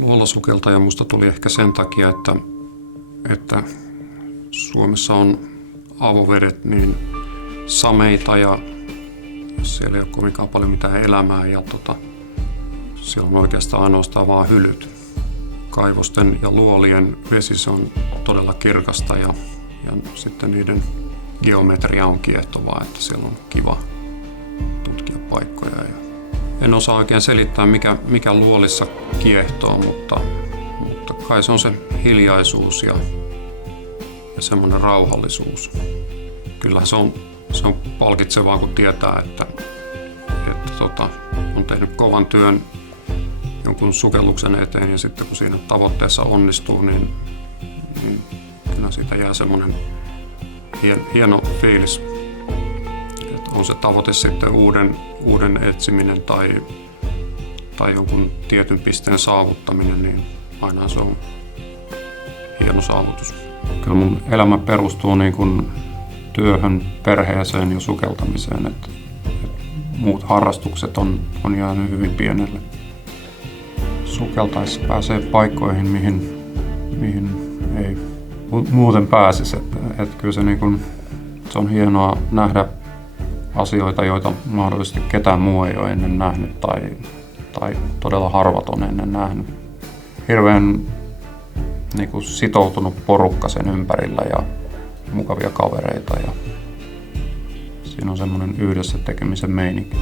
Luolasukeltaja musta tuli ehkä sen takia, että Suomessa on avovedet niin sameita ja siellä ei ole kovinkaan paljon mitään elämää ja siellä on oikeastaan ainoastaan vaan hylyt. Kaivosten ja luolien vesi se on todella kirkasta ja sitten niiden geometria on kiehtovaa, että siellä on kiva tutkia paikkoja. En osaa oikein selittää, mikä luolissa kiehtoo, mutta kai se on se hiljaisuus ja semmoinen rauhallisuus. Kyllä se on palkitsevaa, kun tietää, että on tehnyt kovan työn jonkun sukelluksen eteen ja sitten kun siinä tavoitteessa onnistuu, niin kyllä siitä jää semmoinen hieno fiilis. Että on se tavoite sitten uuden etsiminen tai jonkun tietyn pisteen saavuttaminen, niin aina se on hieno saavutus. Kyllä mun elämä perustuu niin kuin työhön, perheeseen ja sukeltamiseen. Että muut harrastukset on jäänyt hyvin pienelle. Sukeltaessa pääsee paikkoihin, mihin ei muuten pääsisi. Että kyllä se on hienoa nähdä asioita, joita mahdollisesti ketään muu ei ole ennen nähnyt tai todella harvat on ennen nähnyt. Hirveän sitoutunut porukka sen ympärillä ja mukavia kavereita ja siinä on semmoinen yhdessä tekemisen meininki.